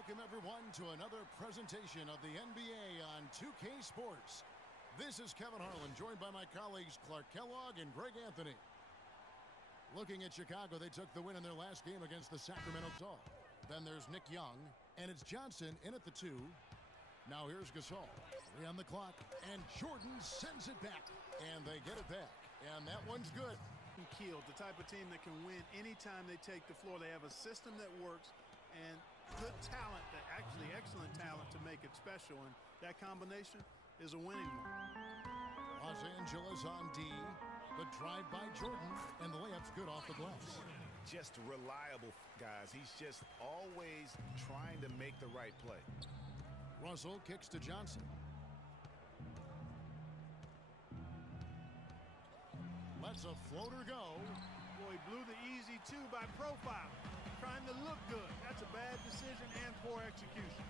welcome everyone to another presentation of the NBA on 2K Sports. This is Kevin Harlan, joined by my colleagues Clark Kellogg and Greg Anthony. Looking at Chicago, they took the win in their last game against the Sacramento Kings. Then there's Nick Young, and it's Johnson in at the 2. Now here's Gasol. 3 on the clock, and Jordan sends it back, and they get it back, and that one's good. Killed, the type of team that can win anytime they take the floor. They have a system that works and good talent, that actually excellent talent to make it special, and that combination is a winning one. Los Angeles on D. The drive by Jordan, and the layup's good off the glass. Just reliable, guys. He's just always trying to make the right play. Russell kicks to Johnson. Lets a floater go. Boy, he blew the easy 2 by profile. Trying to look good. That's a bad decision and poor execution.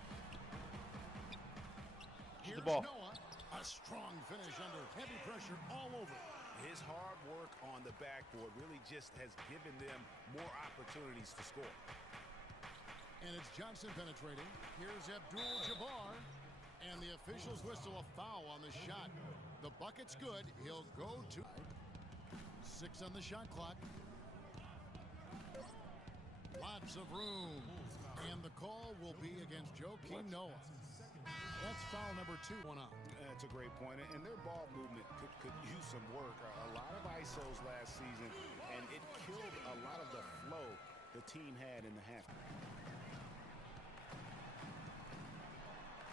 Here's the ball. Noah. A strong finish under heavy pressure all over. His hard work on the backboard really just has given them more opportunities to score. And it's Johnson penetrating. Here's Abdul-Jabbar. And the officials whistle a foul on the shot. The bucket's good. He'll go to 6 on the shot clock. Lots of room. And the call will be against Joakim Noah. That's foul number 2 on out. That's a great point. And their ball movement could use some work. A lot of ISOs last season, and it killed a lot of the flow the team had in the half.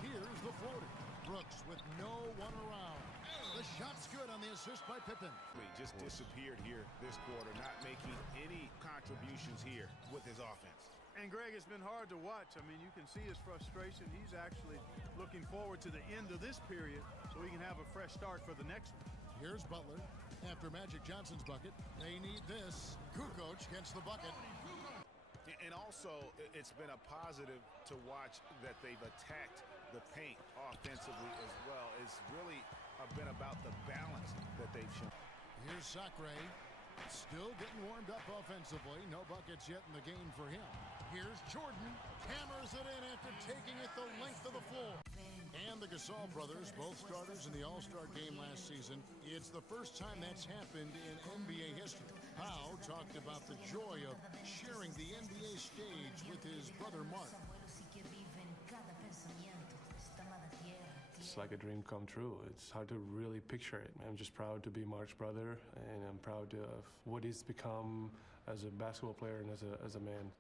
Here's the floater. Brooks with no one around. The shot's good on the assist by Pippen. He just disappeared here this quarter, not making any contributions here with his offense. And Greg, it's been hard to watch. I mean, you can see his frustration. He's actually looking forward to the end of this period so he can have a fresh start for the next one. Here's Butler. After Magic Johnson's bucket, they need this. Kukoc gets the bucket. And also, it's been a positive to watch that they've attacked the paint offensively as well. It's really been about the balance that they've shown. Here's Sacre. Still getting warmed up offensively. No buckets yet in the game for him. Here's Jordan. Hammers it in after taking it the length of the floor. And the Gasol brothers, both starters in the All-Star game last season. It's the first time that's happened in NBA history. Pau talked about the joy of sharing the NBA stage with his brother Mark. It's like a dream come true. It's hard to really picture it. I'm just proud to be Mark's brother, and I'm proud of what he's become as a basketball player and as a man.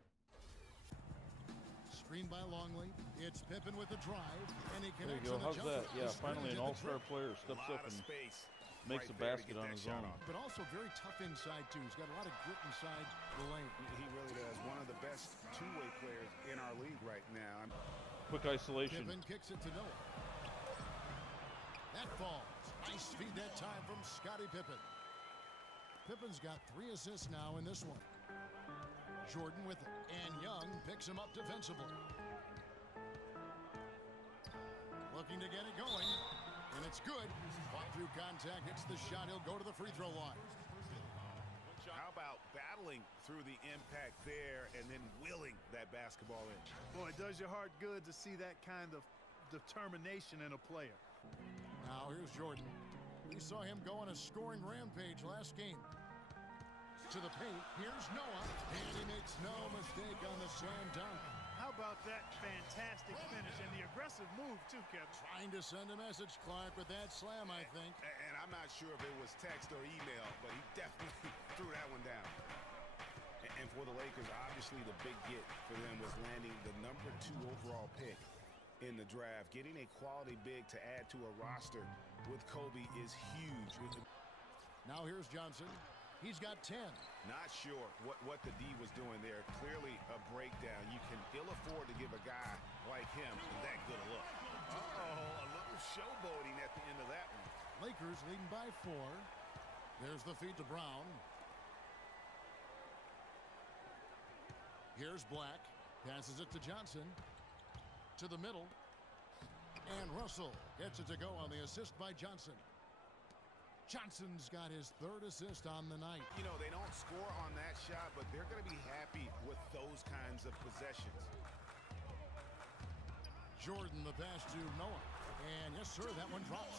Screened by Longley. It's Pippen with the drive, and he There you connects go. on the How's jumper. that? Yeah, finally an all-star player A steps lot up of and space makes right a there to basket get on that his shot own. off. But also very tough inside, too. He's got a lot of grit inside the lane. He really does. One of the best two-way players in our league right now. Quick isolation. Pippen kicks it to Noah. That falls. Nice feed that time from Scottie Pippen. Pippen's got 3 assists now in this one. Jordan with it. And Young picks him up defensively. Looking to get it going. And it's good. Fought through contact. Hits the shot. He'll go to the free throw line. How about battling through the impact there and then willing that basketball in? Boy, it does your heart good to see that kind of determination in a player. Now here's Jordan. We saw him go on a scoring rampage last game. To the paint. Here's Noah. And he makes no mistake on the slam dunk. How about that fantastic finish and the aggressive move, too, Kevin? Trying to send a message, Clark, with that slam, I think. And I'm not sure if it was text or email, but he definitely threw that one down. And for the Lakers, obviously the big get for them was landing the number 2 overall pick in the draft. Getting a quality big to add to a roster with Kobe is huge. Now here's Johnson. He's got 10. Not sure what the D was doing there. Clearly a breakdown. You can ill afford to give a guy like him that good a look. Uh-oh, a little showboating at the end of that one. Lakers leading by 4. There's the feed to Brown. Here's Black. Passes it to Johnson. To the middle. And Russell gets it to go on the assist by Johnson. Johnson's got his 3rd assist on the night. You know, they don't score on that shot, but they're going to be happy with those kinds of possessions. Jordan, the pass to Noah. And yes, sir, that one drops.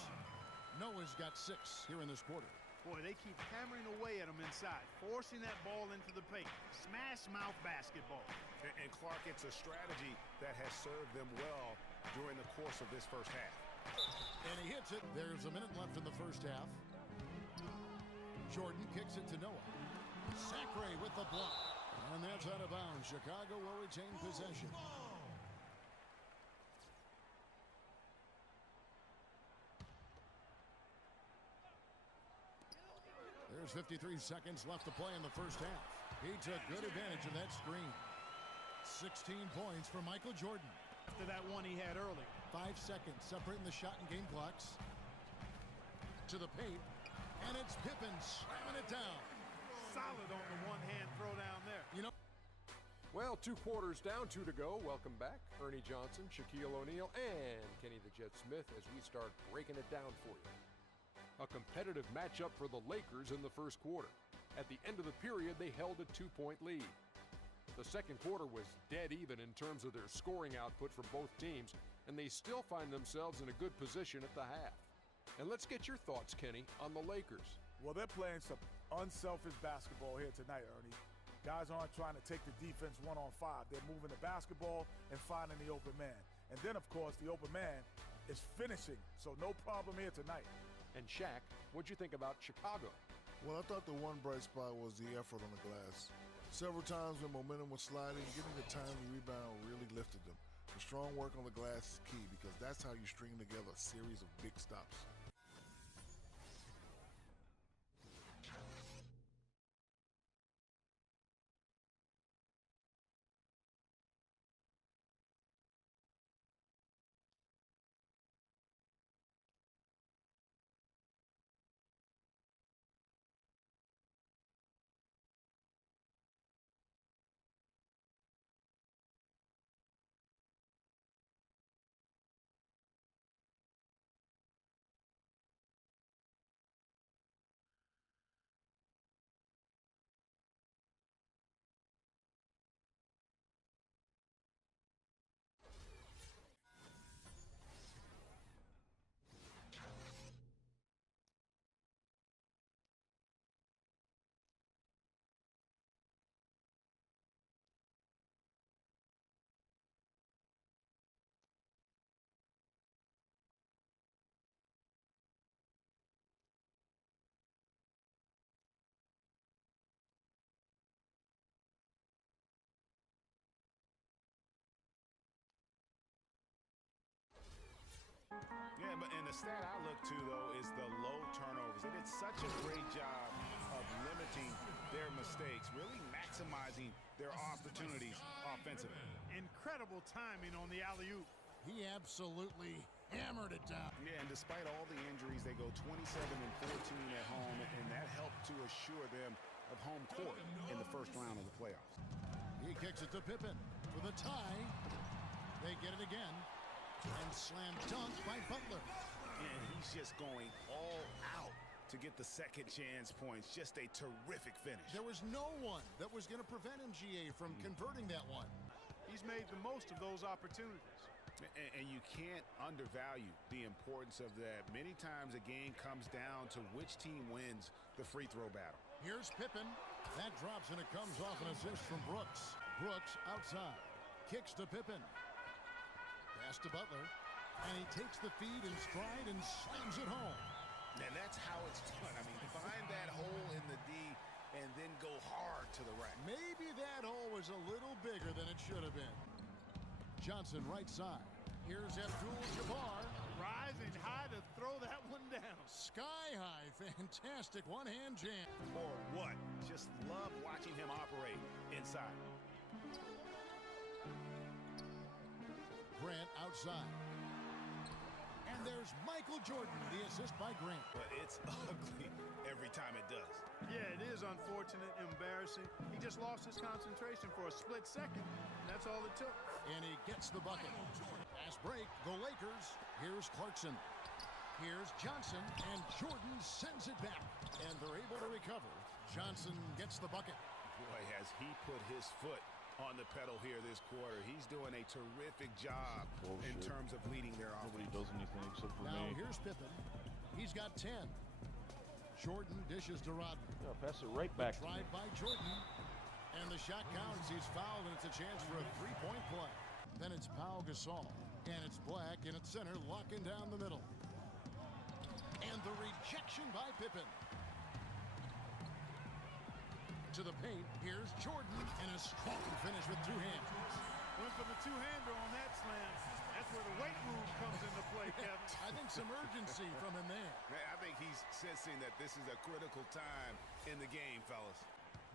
Noah's got 6 here in this quarter. Boy, they keep hammering away at him inside, forcing that ball into the paint. Smash mouth basketball. And Clark, it's a strategy that has served them well during the course of this first half. And he hits it. There's a minute left in the first half. Jordan kicks it to Noah. Sacre with the block. And that's out of bounds. Chicago will retain possession. There's 53 seconds left to play in the first half. He took good advantage of that screen. 16 points for Michael Jordan. After that one he had early. 5 seconds separating the shot and game clocks. To the paint. And it's Pippen slamming it down. Solid on the one-hand throw down there. You know. Well, 2 quarters down, 2 to go. Welcome back. Ernie Johnson, Shaquille O'Neal, and Kenny the Jet Smith as we start breaking it down for you. A competitive matchup for the Lakers in the first quarter. At the end of the period, they held a 2-point lead. The second quarter was dead even in terms of their scoring output for both teams, and they still find themselves in a good position at the half. And let's get your thoughts, Kenny, on the Lakers. Well, they're playing some unselfish basketball here tonight, Ernie. Guys aren't trying to take the defense 1-on-5. They're moving the basketball and finding the open man. And then, of course, the open man is finishing, so no problem here tonight. And Shaq, what'd you think about Chicago? Well, I thought the one bright spot was the effort on the glass. Several times when momentum was sliding, getting the timely rebound really lifted them. The strong work on the glass is key because that's how you string together a series of big stops. Yeah, and the stat I look to, though, is the low turnovers. They did such a great job of limiting their mistakes, really maximizing their opportunities offensively. Incredible timing on the alley-oop. He absolutely hammered it down. Yeah, and despite all the injuries, they go 27-14 at home, and that helped to assure them of home court in the first round of the playoffs. He kicks it to Pippen for the tie. They get it again. And slam dunk by Butler. And he's just going all out to get the second chance points. Just a terrific finish. There was no one that was going to prevent MGA from converting that one. He's made the most of those opportunities. And you can't undervalue the importance of that. Many times a game comes down to which team wins the free throw battle. Here's Pippen. That drops and it comes off an assist from Brooks. Brooks outside. Kicks to Pippen. Pass to Butler, and he takes the feed in stride and slams it home. And that's how it's done. I mean, find that hole in the D and then go hard to the rack. Maybe that hole was a little bigger than it should have been. Johnson right side. Here's Abdul-Jabbar. Rising high to throw that one down. Sky high, fantastic one-hand jam. Or what? Just love watching him operate inside. Grant outside. And there's Michael Jordan, the assist by Grant. But it's ugly every time it does. Yeah, it is unfortunate, embarrassing. He just lost his concentration for a split second. That's all it took. And he gets the bucket. Pass break, the Lakers. Here's Clarkson. Here's Johnson, and Jordan sends it back. And they're able to recover. Johnson gets the bucket. Boy, has he put his foot on the pedal here this quarter. He's doing a terrific job in Bullshit. terms of leading their Nobody offense. does anything except for Now me. here's Pippen. He's got 10. Jordan dishes to Rodman. Yeah, pass it right back to me. Tried by Jordan. And the shot counts. He's fouled, and it's a chance for a three-point play. Then it's Pau Gasol. And it's Black in its center, locking down the middle. And the rejection by Pippen. To the paint, here's Jordan, and a strong finish with two hands. Went for the two-hander on that slam. That's where the weight room comes into play, Kevin. I think some urgency from him there. Man, I think he's sensing that this is a critical time in the game, fellas.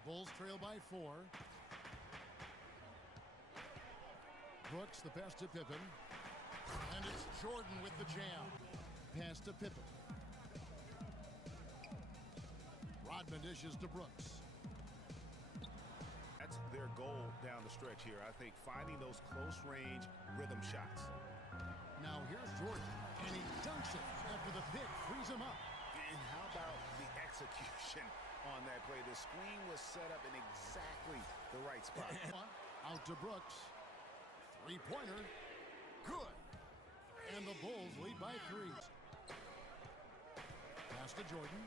Bulls trail by 4. Brooks, the pass to Pippen. And it's Jordan with the jam. Pass to Pippen. Rodman dishes to Brooks. That's their goal down the stretch here. I think finding those close-range rhythm shots. Now here's Jordan, and he dunks it after the pick frees him up. And how about the execution on that play? The screen was set up in exactly the right spot. Out to Brooks. Three-pointer. Good. And the Bulls lead by 3. Pass to Jordan.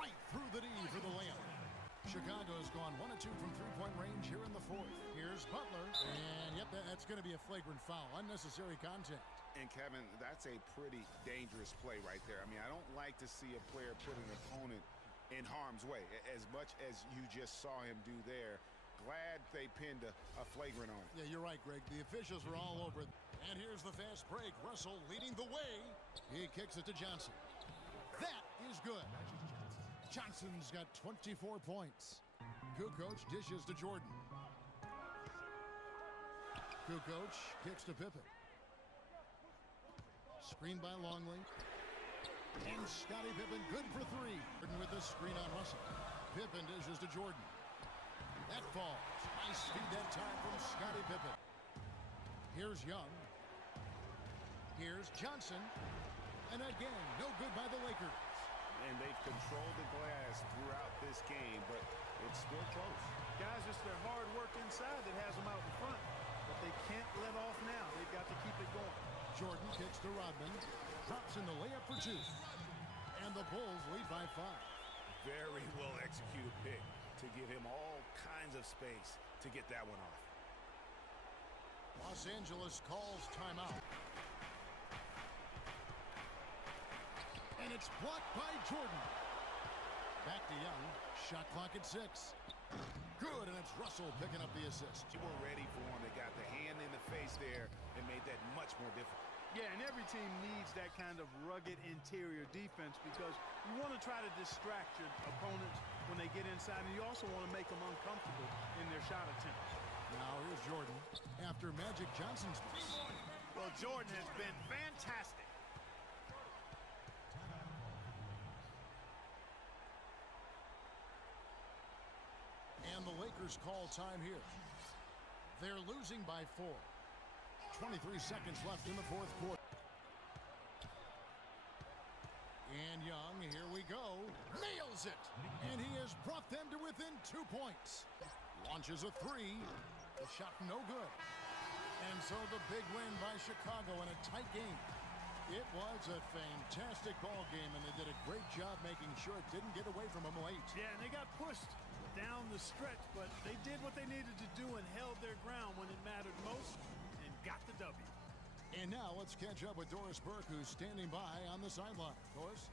Right through the D for the layup. Chicago's gone 1 of 2 from three-point range here in the 4th. Here's Butler. And, yep, that's going to be a flagrant foul. Unnecessary contact. And, Kevin, that's a pretty dangerous play right there. I mean, I don't like to see a player put an opponent in harm's way, as much as you just saw him do there. Glad they pinned a flagrant on it. Yeah, you're right, Greg. The officials were all over it. And here's the fast break. Russell leading the way. He kicks it to Johnson. That is good. Johnson's got 24 points. Kukoc dishes to Jordan. Kukoc kicks to Pippen. Screen by Longley. And Scottie Pippen good for 3. Jordan with the screen on Russell. Pippen dishes to Jordan. That falls. Nice feed that time from Scottie Pippen. Here's Young. Here's Johnson. And again, no good by the Lakers. And they've controlled the glass throughout this game, but it's still close. Guys, it's their hard work inside that has them out in front. But they can't let off now. They've got to keep it going. Jordan kicks to Rodman. Drops in the layup for 2. And the Bulls lead by 5. Very well executed pick to give him all kinds of space to get that one off. Los Angeles calls timeout. And it's blocked by Jordan. Back to Young. Shot clock at 6. Good, and it's Russell picking up the assist. You were ready for him. They got the hand in the face there and made that much more difficult. Yeah, and every team needs that kind of rugged interior defense because you want to try to distract your opponents when they get inside, and you also want to make them uncomfortable in their shot attempts. Now here's Jordan after Magic Johnson's miss. Well, Jordan has been fantastic. And the Lakers call time here. They're losing by 4. 23 seconds left in the 4th quarter. And Young, here we go. Nails it! And he has brought them to within 2 points. Launches a 3. The shot no good. And so the big win by Chicago in a tight game. It was a fantastic ball game, and they did a great job making sure it didn't get away from them late. Yeah, and they got pushed down the stretch, but they did what they needed to do and held their ground when it mattered most and got the W. And now let's catch up with Doris Burke, who's standing by on the sideline. Doris?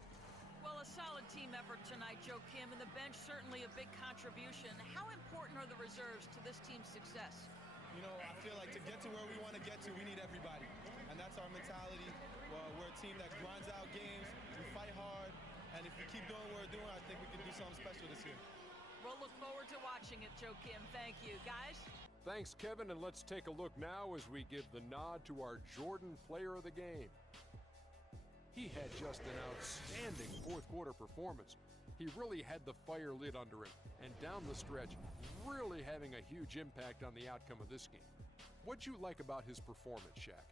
Well, a solid team effort tonight, Joe Kim, and the bench certainly a big contribution. How important are the reserves to this team's success? You know, I feel like to get to where we want to get to, we need everybody. And that's our mentality. Well, we're a team that grinds out games, we fight hard, and if we keep doing what we're doing, I think we can do something special this year. We'll look forward to watching it, Joe Kim. Thank you. Guys? Thanks, Kevin, and let's take a look now as we give the nod to our Jordan Player of the Game. He had just an outstanding 4th quarter performance. He really had the fire lit under him, and down the stretch, really having a huge impact on the outcome of this game. What'd you like about his performance, Shaq?